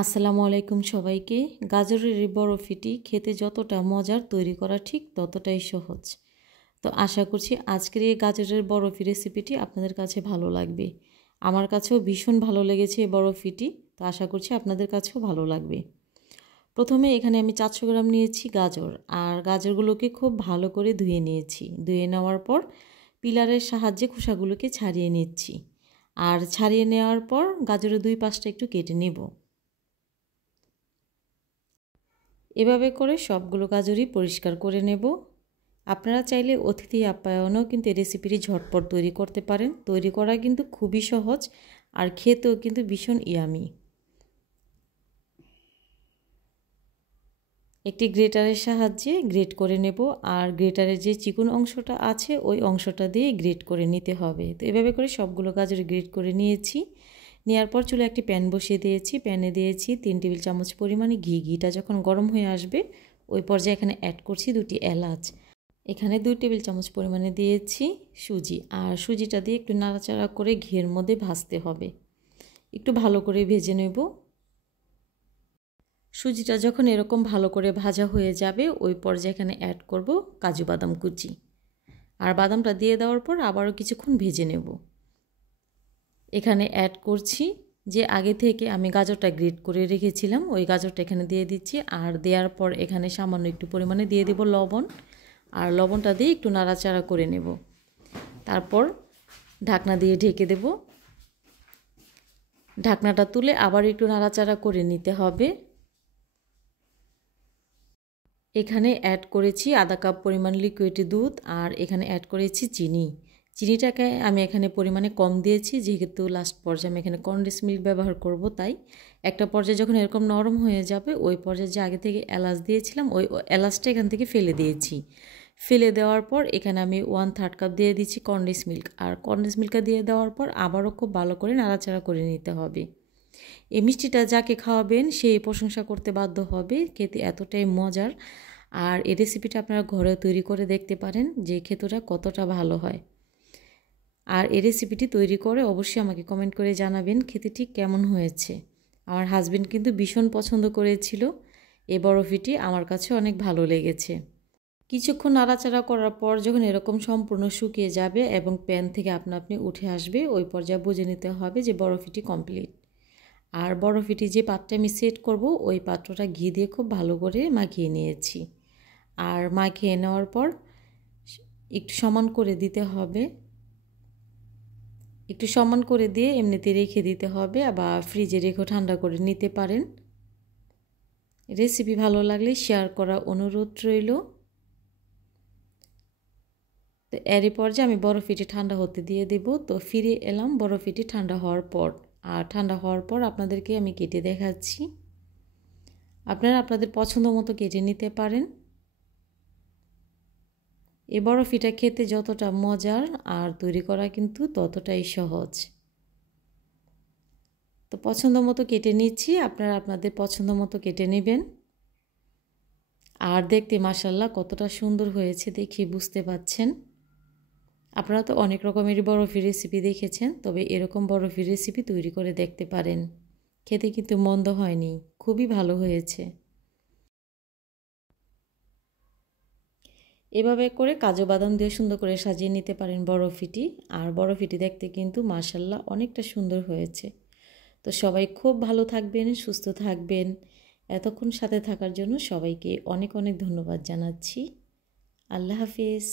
আসসালামু আলাইকুম সবাইকে। গাজরের এই বরফিটি খেতে যতটা মজার, তৈরি করা ঠিক ততটাই সহজ। তো আশা করছি আজকের এই গাজরের বরফি রেসিপিটি আপনাদের কাছে ভালো লাগবে। আমার কাছেও ভীষণ ভালো লেগেছে এই বরফিটি, তো আশা করছি আপনাদের কাছেও ভালো লাগবে। প্রথমে এখানে আমি 400 গ্রাম নিয়েছি গাজর, আর গাজরগুলোকে খুব ভালো করে ধুয়ে নিয়েছি। ধুয়ে নেওয়ার পর পিলারের সাহায্যে খোসাগুলোকে ছাড়িয়ে নিচ্ছি, আর ছাড়িয়ে নেওয়ার পর গাজরের দুই পাশটা একটু কেটে নেব। এভাবে করে সবগুলো গাজরই পরিষ্কার করে নেব। আপনারা চাইলে অতিথি আপ্যায়নেও কিন্তু এই রেসিপিটি ঝটপট তৈরি করতে পারেন। তৈরি করা কিন্তু খুবই সহজ, আর খেতেও কিন্তু ভীষণ ইয়ামি। একটি গ্রেটারের সাহায্যে গ্রেট করে নেব, আর গ্রেটারের যে চিকন অংশটা আছে ওই অংশটা দিয়ে গ্রেট করে নিতে হবে। তো এভাবে করে সবগুলো গাজর গ্রেট করে নিয়েছি। নেওয়ার পর চুলে একটি প্যান বসিয়ে দিয়েছি। প্যানে দিয়েছি 3 টেবিল চামচ পরিমাণে ঘি। ঘিটা যখন গরম হয়ে আসবে ওই পর্যায়ে এখানে অ্যাড করছি 2টি এলাচ। এখানে 2 টেবিল চামচ পরিমাণে দিয়েছি সুজি, আর সুজিটা দিয়ে একটু নাড়াচাড়া করে ঘিয়ের মধ্যে ভাজতে হবে। একটু ভালো করে ভেজে নেব। সুজিটা যখন এরকম ভালো করে ভাজা হয়ে যাবে ওই পর্যায়ে এখানে অ্যাড করব কাজু বাদাম কুচি, আর বাদামটা দিয়ে দেওয়ার পর আবারও কিছুক্ষণ ভেজে নেব। এখানে অ্যাড করছি যে আগে থেকে আমি গাজরটা গ্রেট করে রেখেছিলাম, ওই গাজরটা এখানে দিয়ে দিচ্ছি। আর দেওয়ার পর এখানে সামান্য একটু পরিমাণে দিয়ে দেব লবণ, আর লবণটা দিয়ে একটু নাড়াচাড়া করে নেব। তারপর ঢাকনা দিয়ে ঢেকে দেব। ঢাকনাটা তুলে আবার একটু নাড়াচাড়া করে নিতে হবে। এখানে অ্যাড করেছি আধা কাপ পরিমাণ লিকুইড দুধ, আর এখানে অ্যাড করেছি চিনি। চিনিটাকে আমি এখানে পরিমাণে কম দিয়েছি, যেহেতু লাস্ট পর্যায়ে আমি এখানে কনডেন্স মিল্ক ব্যবহার করব। তাই একটা পর্যায়ে যখন এরকম নরম হয়ে যাবে ওই পর্যায়ে যে আগে থেকে এলাচ দিয়েছিলাম ওই এলাচটা এখান থেকে ফেলে দিয়েছি। ফেলে দেওয়ার পর এখানে আমি 1/3 কাপ দিয়ে দিচ্ছি কনডেন্স মিল্ক, আর কনডেন্স মিল্কটা দিয়ে দেওয়ার পর আবারও খুব ভালো করে নাড়াচাড়া করে নিতে হবে। এই মিষ্টিটা যাকে খাওয়াবেন সেই প্রশংসা করতে বাধ্য হবে, খেতে এতটাই মজার। আর এই রেসিপিটা আপনারা ঘরে তৈরি করে দেখতে পারেন যে খেতেটা কতটা ভালো হয়। আর এই রেসিপিটি তৈরি করে অবশ্যই আমাকে কমেন্ট করে জানাবেন খেতে ঠিক কেমন হয়েছে। আমার হাজবেন্ড কিন্তু ভীষণ পছন্দ করেছিল এই বরফিটি, আমার কাছে অনেক ভালো লেগেছে। কিছুক্ষণ নাড়াচাড়া করার পর যখন এরকম সম্পূর্ণ শুকিয়ে যাবে এবং প্যান থেকে আপনা আপনি উঠে আসবে ওই পর্যায়ে বুঝে নিতে হবে যে বরফিটি কমপ্লিট। আর বরফিটি যে পাত্রে আমি সেট করব ওই পাত্রটা ঘি দিয়ে খুব ভালো করে মাখিয়ে নিয়েছি। আর মাখিয়ে নেওয়ার পর একটু সমান করে দিতে হবে। একটু সমান করে দিয়ে এমনিতে রেখে দিতে হবে, বা ফ্রিজে রেখে ঠান্ডা করে নিতে পারেন। রেসিপি ভালো লাগলে শেয়ার করার অনুরোধ রইল। তো এরই পর্যায়ে আমি বরফিটি ঠান্ডা হতে দিয়ে দেব। তো ফিরে এলাম বরফিটি ঠান্ডা হওয়ার পর, আর ঠান্ডা হওয়ার পর আপনাদেরকে আমি কেটে দেখাচ্ছি। আপনারা আপনাদের পছন্দ মতো কেটে নিতে পারেন। এই বরফিটা খেতে যতটা মজার আর তৈরি করা কিন্তু ততটাই সহজ। তো পছন্দ মতো কেটে নিচ্ছি, আপনারা আপনাদের পছন্দ মতো কেটে নেবেন। আর দেখতে মাশাআল্লাহ কতটা সুন্দর হয়েছে দেখে বুঝতে পাচ্ছেন। আপনারা তো অনেক রকমের বরফি রেসিপি দেখেছেন, তবে এরকম বরফি রেসিপি তৈরি করে দেখতে পারেন। খেতে কিন্তু মন্দ হয়নি, খুবই ভালো হয়েছে। এভাবে করে কাজু বাদাম দিয়ে সুন্দর করে সাজিয়ে নিতে পারেন বরফিটি। আর বরফিটি দেখতে কিন্তু মাশাআল্লাহ অনেকটা সুন্দর হয়েছে। তো সবাই খুব ভালো থাকবেন, সুস্থ থাকবেন। এতক্ষণ সাথে থাকার জন্য সবাইকে অনেক অনেক ধন্যবাদ জানাচ্ছি। আল্লাহ হাফিজ।